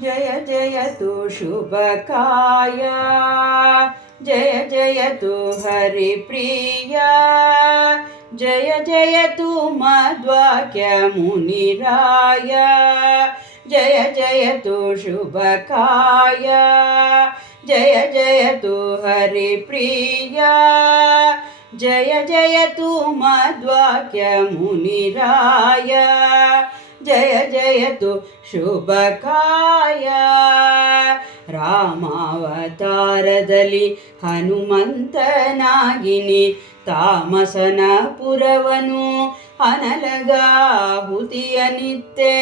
जय जयतु शुभकाय, जय जयतु हरिप्रिया, जय जयतु मध्वाक्यमुनिराय, जय जयतु शुभकाय, जय जयतु हरिप्रिया, जय जयतु मध्वाक्यमुनिराय, जय जयतु शुभकाय. ರಾಮಾವತಾರದಲ್ಲಿ ಹನುಮಂತನಾಗಿನಿ ತಾಮಸನ ಪುರವನು ಅನಲಗಾಹುತಿಯನಿತ್ತೆ.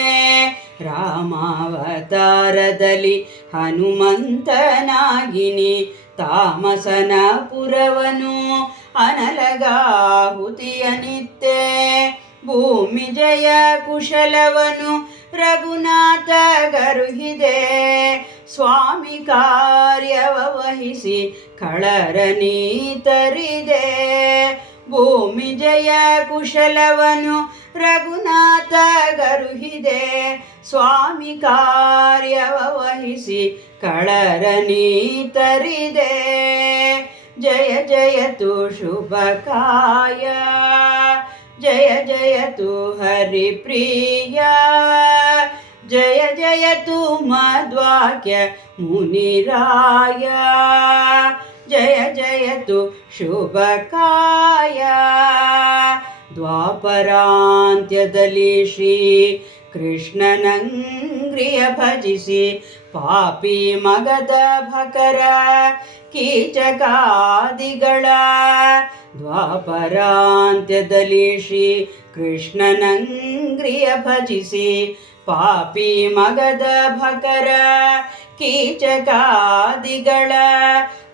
ರಾಮಾವತಾರದಲ್ಲಿ ಹನುಮಂತನಾಗಿನಿ ತಾಮಸನ ಪುರವನು ಅನಲಗಾಹುತಿಯನಿತ್ತೆ. ಭೂಮಿ ಜಯ ಕುಶಲವನು ರಘುನಾಥ ಗರುಹಿದೆ. ಸ್ವಾಮಿ ಕಾರ್ಯವ ವಹಿಸಿ ಕಳರನೀತರಿದೆ. ಭೂಮಿ ಜಯ ಕುಶಲವನು ರಘುನಾಥ ಗರುಹಿದೆ. ಸ್ವಾಮಿ ಕಾರ್ಯವ ವಹಿಸಿ ಕಳರನೀತರಿದೆ. ಜಯ ಜಯತು ಶುಭಕಾಯ, जय जयतु हरिप्रिया, जय जयतु मध्वाक्यमुनिराय, जय जयतु शुभकाय. ದ್ವಾಪರಾಂತ್ಯದಲ್ಲಿ ಶ್ರೀ ಕೃಷ್ಣನಂಗ್ರಿಯ ಭಜಿಸಿ ಪಾಪಿ ಮಗದ ಭಕರ ಕೀಚಕಾದಿಗಳ. ದ್ವಾಪರಾಂತ್ಯದಲ್ಲಿ ಶ್ರೀ ಕೃಷ್ಣನಂಗ್ರಿಯ ಭಜಿಸಿ ಪಾಪಿ ಮಗದ ಭಕರ ಕೀಚಕಾದಿಗಳ.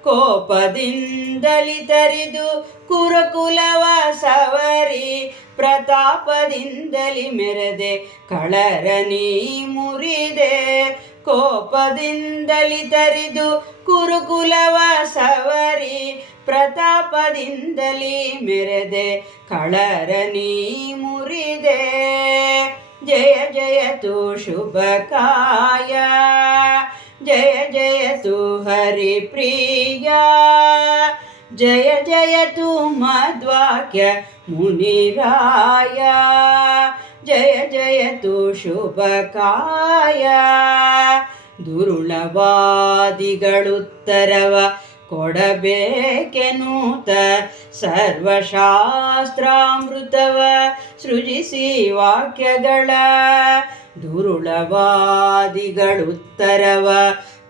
ಕೋಪದಿಂದಲಿ ತರಿದು ಕುರುಕುಲವ ಸವರಿ ಪ್ರತಾಪದಿಂದಲಿ ಮೆರೆದೆ ಕಳರನಿ ಮುರಿದೆ. ಕೋಪದಿಂದಲಿ ತರಿದು ಕುರುಕುಲವ ಸವರಿ ಪ್ರತಾಪದಿಂದಲಿ ಮೆರೆದೆ ಕಳರನಿ ಮುರಿದೆ. ಜಯ ಜಯತು ಶುಭಕಾಯ, ಜಯ ಜಯತು ಹರಿಪ್ರಿಯಾ, ಜಯ ಜಯತು ಮಧ್ವಾಕ್ಯಮುನಿರಾಯ, ಜಯ ಜಯತು ಶುಭಕಾಯ. ದುರುಳವಾದಿಗಳುತ್ತರವ ಕೊಡಬೇಕೆನೂತ ಸರ್ವಶಾಸ್ತ್ರಾಮೃತವ ಸೃಜಿಸಿ ವಾಕ್ಯಗಳ. ದುರುಳವಾದಿಗಳುತ್ತರವ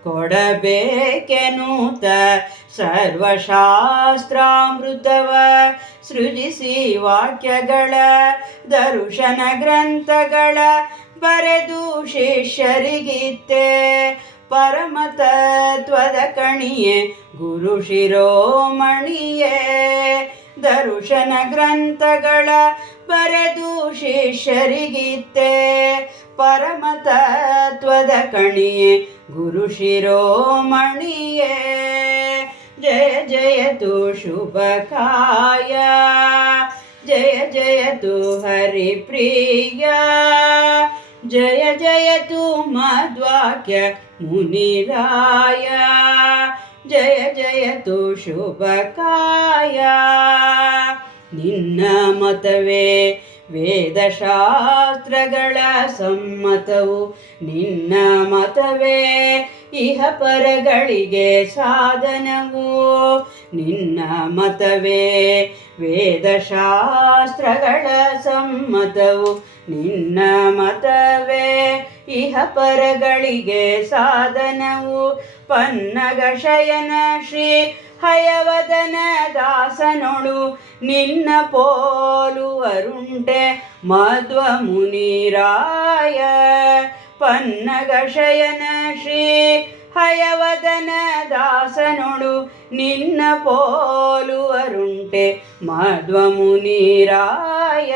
ಕೊಡಬೇಕೆನೂತ ಸರ್ವಶಾಸ್ತ್ರಾಮೃತವ ಸೃಜಿಸಿ ವಾಕ್ಯಗಳ. ದರುಶನ ಗ್ರಂಥಗಳ ಬರೆದು ಶಿಷ್ಯರಿಗಿತ್ತೆ ಪರಮತತ್ವದ ಕಣಿಯೇ ಗುರು ಶಿರೋಮಣಿಯೇ. ದರುಶನ ಗ್ರಂಥಗಳ ಬರೆದು ಶಿಷ್ಯರಿಗಿತ್ತೆ ಪರಮತತ್ವದ ಕಣಿಯೇ ಗುರು ಶಿರೋಮಣಿಯೇ. ಜಯ ಜಯತು ಶುಭಕಾಯ, ಜಯ ಜಯತು ಹರಿಪ್ರಿಯಾ, ಜಯ ಜಯತು ಮಧ್ವಾಕ್ಯಮುನಿರಾಯ, ಜಯ ಜಯತು ಶುಭಕಾಯ. ನಿನ್ನ ಮತವೇ ವೇದಶಾಸ್ತ್ರಗಳ ಸಮ್ಮತವು, ನಿನ್ನ ಮತವೇ ಇಹ ಪರಗಳಿಗೆ ಸಾಧನವು. ನಿನ್ನ ಮತವೇ ವೇದಶಾಸ್ತ್ರಗಳ ಸಮ್ಮತವು, ನಿನ್ನ ಮತವೇ ಇಹ ಪರಗಳಿಗೆ ಸಾಧನವು. ಪನ್ನಗ ಶಯನ ಶ್ರೀ ಹಯವದನ ದಾಸನೊಳು ನಿನ್ನ ಪೋಲುವರುಂಟೆ ಮಧ್ವ ಮುನಿರಾಯ. ಪನ್ನಗ ಶಯನ ಶ್ರೀ ಹಯವದನ ದಾಸನೊಳು ನಿನ್ನ ಪೋಲುವರುಂಟೆ ಮಧ್ವ ಮುನಿರಾಯ.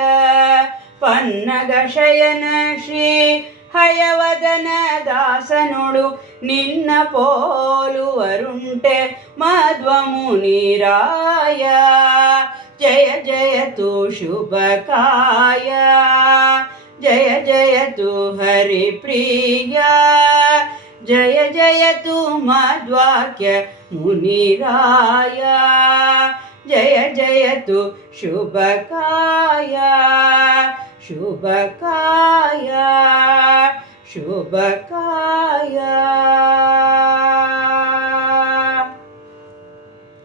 ಪನ್ನಗ ಶಯನ ಶ್ರೀ ಹಯವದನ ದಾಸನೊಳು ನಿನ್ನ ಪೋಲುವರುಂಟೆ ಮಧ್ವ ಮುನಿರಾಯ. ಜಯ ಜಯತು ಶುಭಕಾಯ, ಜಯ ಜಯತು ಹರಿಪ್ರಿಯಾ, जय जयतु मद्वाक्य मुनिराय जय जयतु शुभकाय शुभकाय शुभकाय